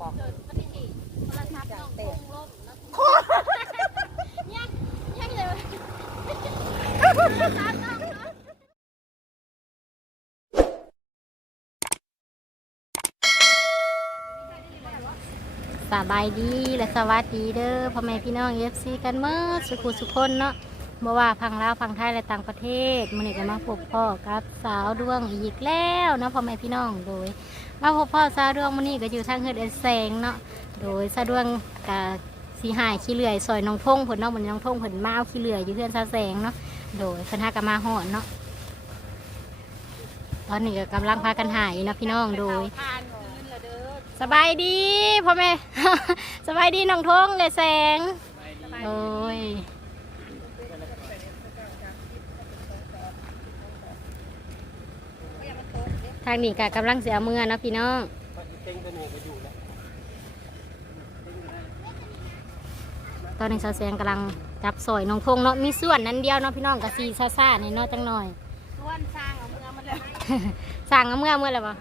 บอกเกิดอุบัติเหตุโทรศัพท์น้องคงล่มแล้วยังยังเลยโทรศัพท์น้องเนาะสบายดีและสวัสดีเด้อพ่อแม่พี่น้องเอฟซีกันเมื่อสุขุสุขคนเนาะ บ่ว่าพังลาวพังไทยและต่างประเทศมื้อนี้ก็มาพบพ่อกับสาวดวงอีกแล้วเนาะพ่อแม่พี่น้องโดย มาพบพ่อสาวดวงมื้อนี้ก็อยู่ทางเฮือดเอ็นแสงเนาะโดยสาวดวงก็สีหายขี้เหลื่อยซอยน้องทงเพิ่นเนาะเหมือนน้องทงเพิ่นมาเอาขี้เหลื่อยอยู่เฮือนสาวแสงเนาะโดยเพิ่นหากันมาหอนเนาะตอนนี้ก็กำลังพากันหายนะพี่น้องโดยสบายดีพ่อแม่ สบายดีน้องทงเลยแสงโอ้ยางนี้กะกำลังเสียเมื่อเนาะพี่น้องตอนนี้สาวแสงกำลังจับสอยน้องทงเนาะมีส่วนนั้นเดียวเนาะพี่น้องกับซีซ่าซ่าในเนาะจังหน่อยส่วนสร้างเอาเมืองมาเลยสั่งเอาเมื่อเมื่อไรบ่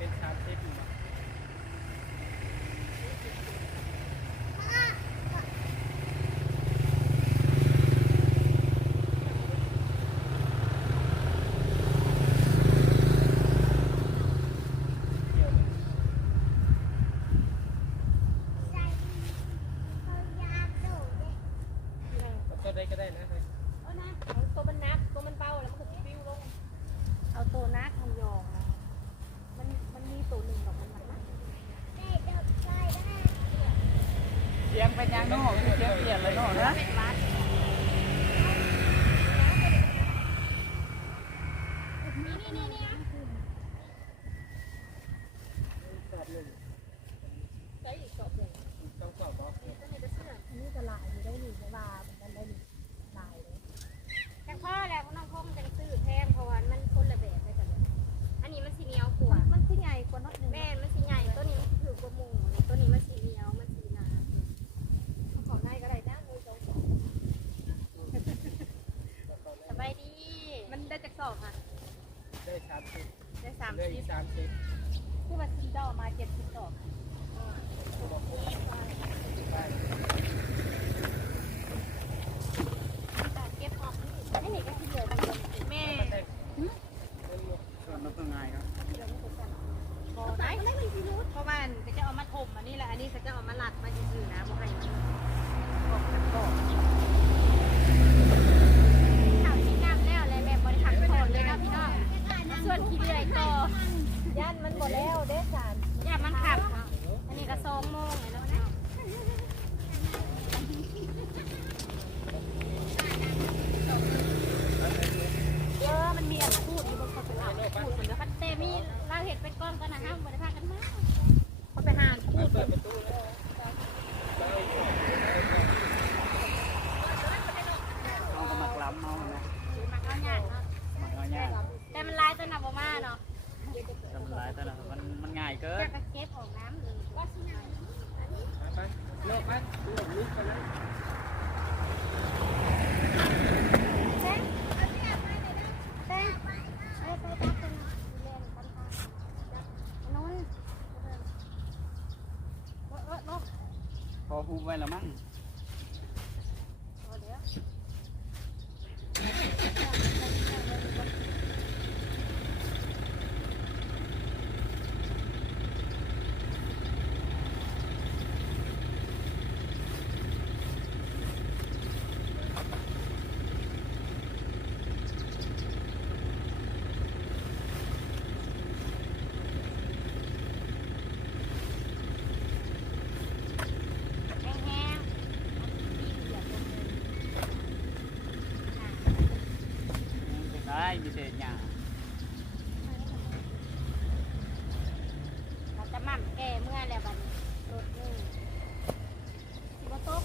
เป็นชามเซ็ตอยู่ ก็ได้ก็ได้นะ เอานะเอาตัวมันนักตัวมันเบาแล้วมันก็ปิ้วลง เอาตัวนักมันยองนะมันมันมีตัวหนึ่งดอกมันหนักนะ เป็นยังนอกเสียงเปลี่ยนเลยนอกนะ เป็นวัดนี่นี่นี่นี่ใส่อีกสอบหนึ่ง ต้องสอบบอก นี่จะลายอยู่ได้หนึ่งเวลามันได้หนึ่งลายเลยแต่พ่อแล้วน้องพงจังซื้อแพงเพราะว่ามันคนละแบบได้กันเลยอันนี้มันสีเหนียวกว่ามันสีใหญ่กว่าน้อยหนึ่งแม่นมันสีใหญ่ตัวนี้มันถือกว่าหมูนี่ตัวนี้มันสีเหนียวมันสีหนาของได้ก็ได้นะเลยตรงสบายดี มันได้จากสอบค่ะ ได้ชามเซ็ต ได้สามได้สิบชามเซ็ตคือว่าซื้อดอกมาเจ็ดสิบดอกเก็บออกนี่นี่ก็ที่เหลือแม่มันต้องง่ายครับบ่ได้ไม่มีพิรุธเพราะว่าจะเอามาถมอันนี้แหละอันนี้จะเอามาหลัดมาซื่อๆนะบ่ให้มันบอกกันบอกข่าวที่น้ำแล้วเลยแบบบริหารพอเลยนะพี่น้อง ส่วนขี้เลื่อยก็ย่านมันหมดแล้วเด้สารย่านมันขับเนาะอันนี้ก็สองโมงแล้วนะเออมันมีอันพูดอยู่บนคอสเอาพูดเหมือนกับเตมีเราเห็นเป็นกล้องกันนะฮะบริพากันมาเขาไปหาพูด เปิดประตูแล้ว เอากระหมักล้ำเอานะ มาเอาหยาดเนาะ หมักเอาง่าย แต่มันลายตัวหนับออกมาเนาะ ทำลายแต่ละมันมันง่ายเกิน จะกระเก็บออกน้ำเลยว่าสินะ ไปเลิกไหมเลิกลุกไปเลย แป้งเอาที่อาบน้ำหน่อยนะแป้งไปไปตักกันเล่นกันค่ะนู้นเออเออเออ พอฮูบไว้แล้วมั้ง เดี๋ยว แห้งๆ ได้ มีเศษหยา เราจะหมั่นแก้เมื่อแล้วบัดนี้รถนี่สิบ่ตก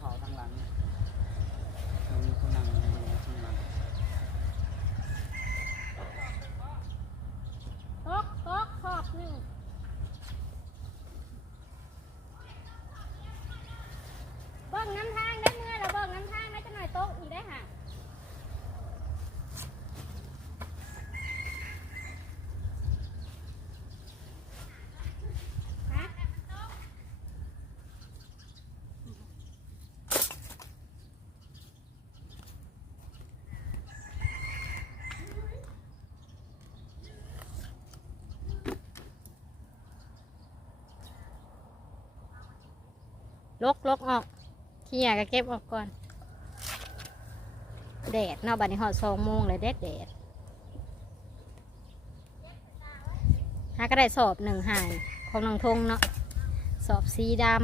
เผาทางหลังมันมีคนนั่งอยู่ข้างหลัง ตกตกขอบหนึ่งเบิ่งน้ำทางได้เมื่อเราเบิ่งน้ำทางได้จะหน่อยโต๊ะอีกได้ค่ะฮะ ลกลกออกขี้ยาก็เก็บออกก่อน แดดเนาะบัดนี้หอดสองโมงเลยแดดแดดหาก็ได้สอบหนึ่งหายของน้องทงเนาะสอบสีดำ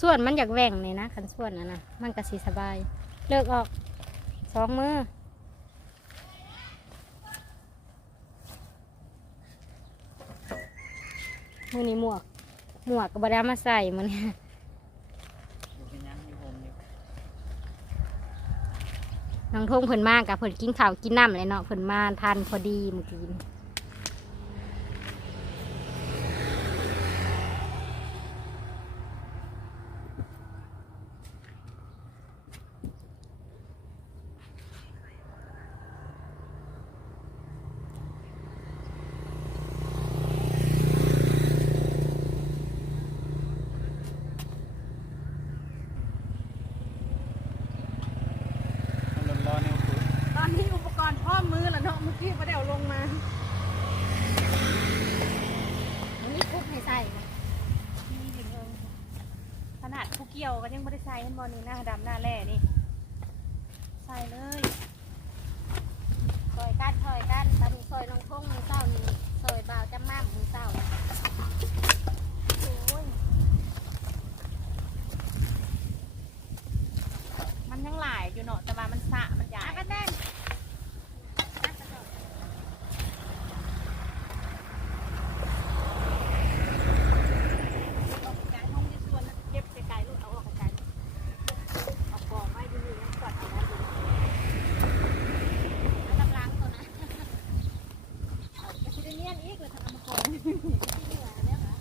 ส่วนมันอยากแหว่งเลยนะคันส่วนนะนะมันก็สีสบาย เลิกออกสองมือ มือนี้หมวก หมวกก็บบไดามาใส่มันี้อยู่เป็นยังอยู่โฮมอยู่น้องทงเพิ่นมากกับเพิ่นกินข้าวกินน้ำเลยเนาะเพิ่นมาทานพอดีเมื่อกี้นี่ มันร้อนๆเนี่ยคือ ตอนนี้อุปกรณ์พร้อมมือแล้วเนาะเมื่อกี้ไม่ได้เอาลงมา วันนี้คุกให้ใส่บ่ มีอยู่เทิงขนาดผู้เก็ยังไม่ได้ใส่เห็นบอลนี่หน้าดำหน้าแร่นี่ ใส่เลย ซอยกันซอยกันตอนนี้ซอยน้องทงมือเศร้านี่ซอยบ่าวจำม่ำมือเศร้าโอ้ย มันยังหลายอยู่เนาะแต่ว่ามันสะมันใหญ่ อากระแตน ย้ายห้องที่ส่วนน่ะเก็บไกลๆลูกเอาออกไกลๆเอากองไว้ดีๆนะกอดเอาไว้ดี กำลังตัวนะ ๆจะคิดเนียนอีกเลยทำเอามากอง ที่เหลือเนี่ยค่ะ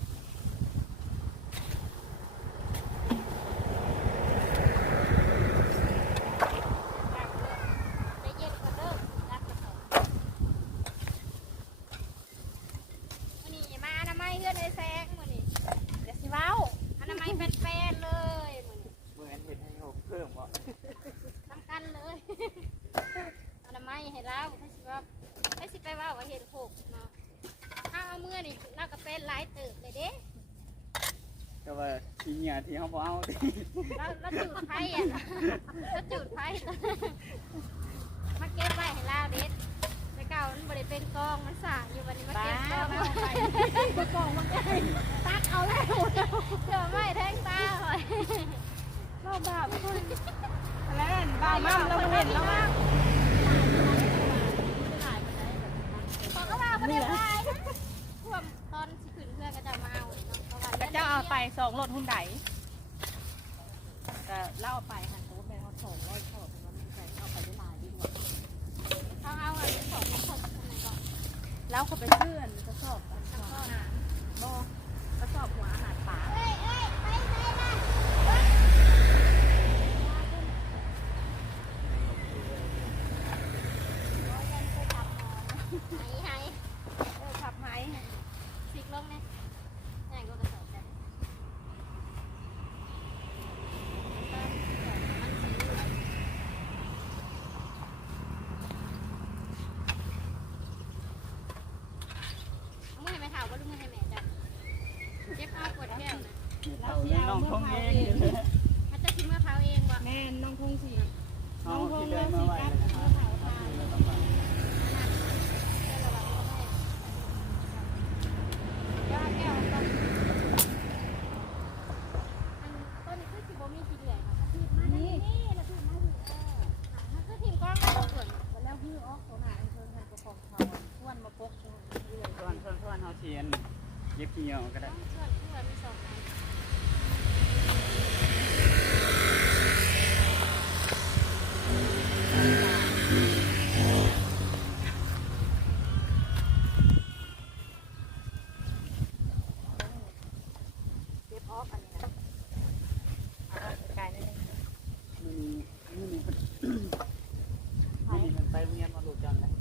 ใจเย็นก่อนเด้อรักกระสอบมื้อนี้อย่ามาอนามัยเฮือนไอ้แซงมื้อนี้ เดี๋ยวสิเว้า อนามัยเป็นแฟนเลยมื้อนี้ เหมือนเห็ดให้เขาเพิ่มว่า ทำกันเลย อนามัยให้เราให้สิว่าให้สิไปว่าว่าเห็นหกเนาะถ้าเอาเมื่อนี่เราก็เป็นหลายตึกเลยเด้ ก็ว่าที เนี้ยที่เขาบอกเอาเราเราจุดไฟอะนะเราจุดไฟมาเก็บไว้ให้เราเด็ดแต่เก่ามันบริเป็นกองมันสาอยู่วันนี้มาบ้าเก็บกองไม่เอาไปไปกองมันได้ตักเอาแล้วเดี๋ยวไม่แทงตาหอยเราบาปคนแล้วนั่นบ้ามั่มเราเห็นแล้วว่าพอก็ว่าก็ได้ไปท่วมตอนสิขึ้นเพื่อนก็จะมาเอาเนาะเพราะว่าแต่เจ้าเอาไปสองรถหุ่นได แต่เล่าเอาไปค่ะแต่ว่าแบงเอาสองร้อยชอบแต่ว่ามันใส่เอาไปได้หลายดีกว่า เขาเอาอะไรสองคนทำไมก่อน แล้วเขาไปเชื่อนกระสอบกระสอบอาหารบอกระสอบหัวอาหารป่า เอ้ยเอ้ยไปไหนล่ะไหนไหน เออขับไหม สิกลงเนี่ยไหนก็กระสอบกันมือไม่เท่าก็ลูกมือให้แม่จับเก็บเอากดแก้วนะ เพ่องน้องทงเองถ้าจะชิมมะพร้าวเองบ่แม่น้องคงสีเอาที่เลยมาไว้เลยนะครับเอาที่เลยต้องมาเลยวเอาแก้วก่อนอันนี้คือสิบ่มีขี้เหญ่ค่ะทีมานี่นี่แล้วทีมานี่เออมันคือทีมกล้องได้ส่วนแล้วฮื้อออกตัวหนาเชิญให้ประกอบเขาอ้วนมาปกเลยส่วนส่วนส่วนเขาเทียนเย็บเหี่ยวก็ได้ส่วนส่วนมีสองอฟอันนี้นะเอาออกไกลๆนิดนึง นี่นี่มันนี่มันไปโรงเรียนมาลูกจันแล้ว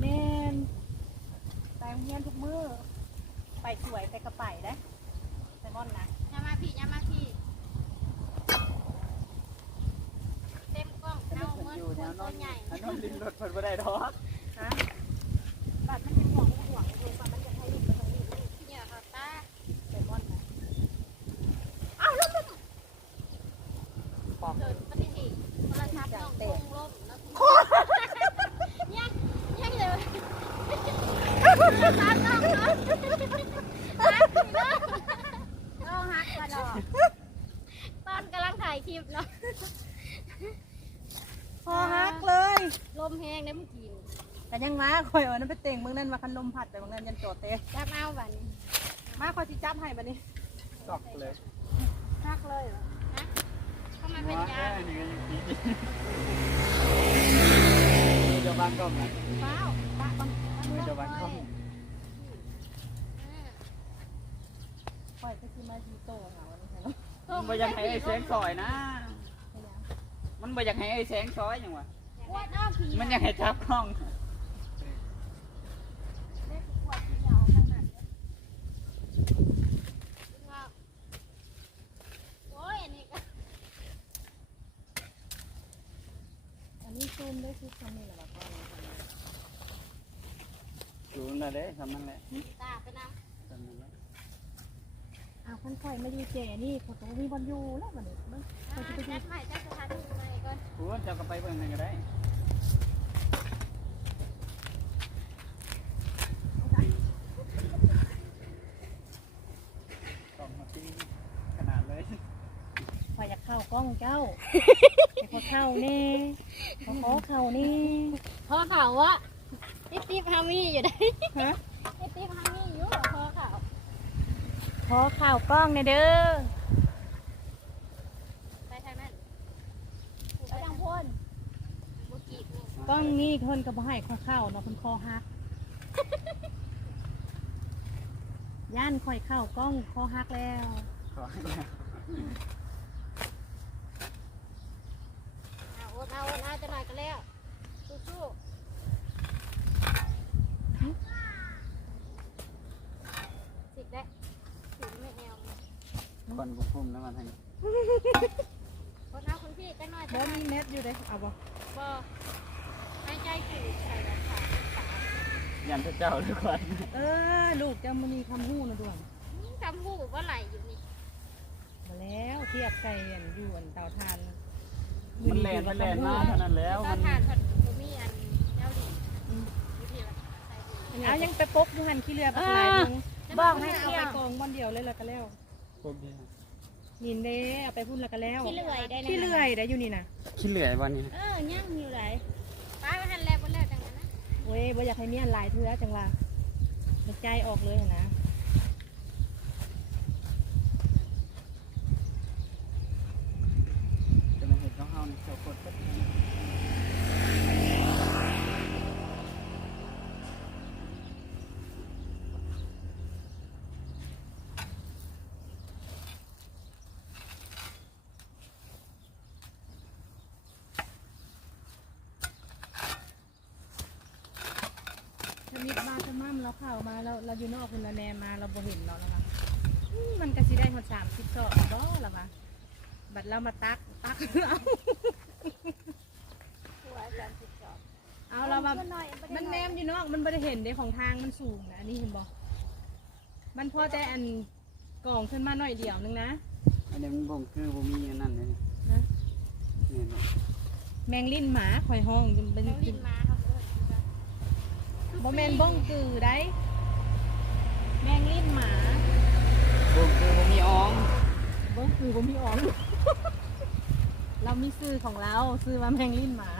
แม่นไป โรงเรียนทุกมื้อไปสวยไปกระไปได้ไซมอนนะยามาพี่ยามาพี่เต็มกล้องเอาเหมือนอยู่คแนนวนตัอวนใหญ่นอนริมรถเพิ่นบ่ได้ดอกฮะบัตรมันเป็นห่วงห่วงดูบัตรมันจะให้ลูกไปทางนี้ เนี่ยค่ะตา ไซมอนนะ ปอก เกิดอุบัติเหตุโทรศัพท์น้องคงล่มแล้วยังยังเลยตามน้องเนาะตามพี่น้องน้องฮักกันเนาะตอนกำลังถ่ายคลิปเนาะ พอฮักเลย ลมแห้งได้เมื่อกี้ กัน ยังมาคอยเอานั้นไปเต่งเมืองนั้นมาคันลมพัดไปเมืองนั้นยันโจดเตะจับเอาบัดนี้มาคอยสิจับให้บัดนี้ตอกเลยฮักเลยเหรอนะเข้ามาเป็นว่ายาแค่นี้ก็ยังคิดเดี๋ยวบางกล้องนะเปล่าปะบังเดี๋ยวบางกล้องคอยไปซื้อมาทีโตเหงาวันนี้เหรอมันบ่อยากให้ไอ้แสงซอยนะ มันบ่อยากให้ไอ้แสงซอยหยังวะว่าน้าผีมันอยากให้จับกล้อง เล็กขวดที่เหนียวขนาดนี้โอ้ยอันนี้ก็ อันนี้ซูมได้คือทำนี่แหละก็ ดูนั่นแหละทำนั่นแหละตาไปน้ทำนั่นแหละเอาคันคอยมาอยู่เจนี่เขาต้องมีบอลอยู่แล้วบัดนี้มันำจัดใหม่จัดสถานที่ใหม่ก่อนกูว่าจะก็ไปเบิ่งนั่นก็ได้กล้องมาตีขนาดเลยคอยอยากเข้ากล้องเจ้าให้เขาเข้านี่เขาขอเข้านี่พอข่าววะติ๊บติ๊บฮามีอยู่ได้ฮะ ติ๊บติ๊บฮามีอยู่พอข่าว ข อข่าวกล้องในเด้อ ไปทางนั้นไปทางพ้นบุกีบนี่กล้องนี่คนก็บ่ให้ข้อเข้าเนาะคนคอหัก ย่านคอยเข้ากล้องคอหักแล้ว ขอให้เอาโอนเอาโอนเอาจะหน่อยก็แล้วสู้ๆสิบได้สิบไม่แอว คนบุกพุ่มแล้วมาทางนี้ คนเอาคุณพี่จังหน่อย บ่ จังหน่อย มีเน็ตอยู่เด้เอา บ่บ่หายใจขู่ใส่แล้วค่ะสามยันพระเจ้าทุกคนเออลูกจะมามีคำหู้นะด่วนจำหูว่าไหลอยู่นี่มาแล้วเทียบใส่อันอยู่อันเตาทานมันแลนมันแลนมากเท่านั้นแล้วก็มันทานผัดบะหมี่อันเจ้าหลีวิธีละใส่หูเอายังไปปกอยู่หันขี้เรือปลาไหลายนึงบอกให้เอาไปกองบอนเดียวเลยแล้วก็แล้วพวกนี้ นินเด้เอาไปพุ่นแล้วก็แล้วขี้เลื่อยได้นะขี้เลื่อยได้อยู่นี่นะขี้เหลื่อยวันนี้เออย่างอยู่ไหลป้าไปหันแล้วบนแล้วจังนั้นนะ เว้ยบ่อยากให้เมียนหลายเทื่อจังว่ากระจายออกเลยนะจะมาเห็นเขาเฮาในโซโคตร ถ้ามีมาจะมั่มเราเข้ามาเราเราอยู่นอกคุณละแนมมาเราบ่เห็นเราแล้วนะอืมมันก็สิได้หมดสามสิบสองบ่ละวะบัดเรามาตักตักเอาหัวจานสิบสองเอาเราแบบมันแนมอยู่นอกมันไม่ได้เห็นเด้ของทางมันสูงนะอันนี้เห็นบ่มันพอแต่อันกล่องขึ้นมาหน่อยเดียวนึงนะอันนี้มันบ่งคือบ่มีอันนั้นเลยฮะนี่เนาะแมงลิ้นหมาคอยห้องจนเป็นแล้วลินมาครับเออ บ่แมนบ้องกือได้แมงลิ้นหมาบ่งคือบ่มีอ้องบ้องกือบ่มีอ๋องเรามีซื้อของเราซื้อมาแมงลิ้นหมา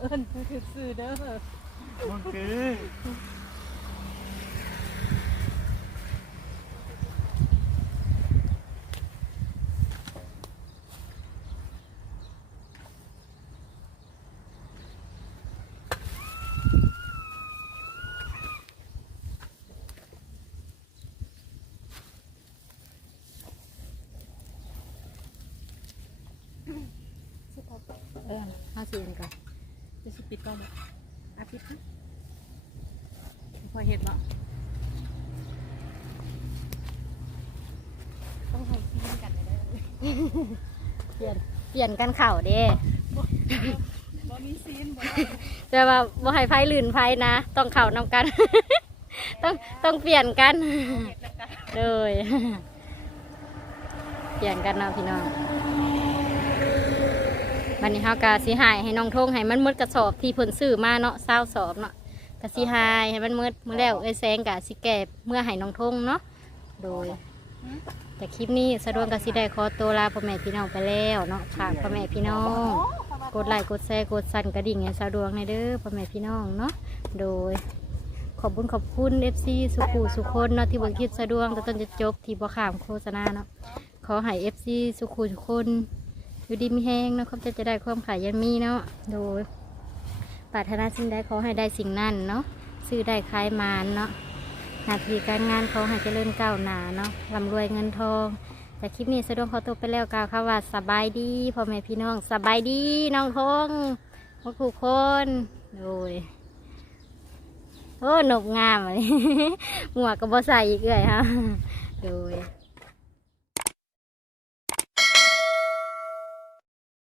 เอิ้นคือคือซื้อเด้อ บ่งคือ อห้าสิบก่อนจะสิปิดกล้องบ่อาปิดนะพอเห็นบ่ต้องให้ซีนกันได้เลยเปลี่ยนเปลี่ยนกันเข่าเด้บ่มีซีนบ่แต่ว่าบ่ให้ไฟลื่นไฟนะ ต้องเข่านำกัน ต้องต้องเปลี่ยนกันเลยเปลี่ยนกันเนาะพี่น้อง วันนี้เฮากะสิหายให้น้องทงให้มันหมืดกระสอบที่เพิ่นซื้อมาเนาะเศร้าสอบเนาะกะสิหายให้มันหมืดมื้อแล้วเอ้ยแสงกะสิแก่เมื่อให้น้องทงเนาะโดย แต่คลิปนี้สะดวกกะสิได้ขอตัวลาพ่อแม่พี่น้องไปแล้วเนาะฝากพ่อแม่พี่น้อง กดไลค์กดแชร์กดสั่นกระดิ่งให้สะดวกในเด้อพ่อแม่พี่น้องเนาะโดย ขอบคุณขอบคุณ FC สุขูสุคนเนาะที่เบิ่งคลิปสะดวกแต่ต้นจะจบที่บ่ขามโฆษณาเนาะขอให้ FC สุขูสุคน อยู่ดีมีแห้งเนาะเขาจะจะได้ความขายยันมีเนาะโดยปรารถนาสิ่งใดขอให้ได้สิ่งนั้นเนาะซื้อได้ขายมานเนาะหน้าที่การงานเขาให้เจริญก้าวหน้าเนาะร่ำรวยเงินทองแต่คลิปนี้สะดวกขอตัวไปแล้วกล่าวค่ะว่าสบายดีพ่อแม่พี่น้องสบายดีน้องทงทุกคนโดยโอ้หนกงามเลยหมวกก็บ่ใส่อีกเลยฮะโดย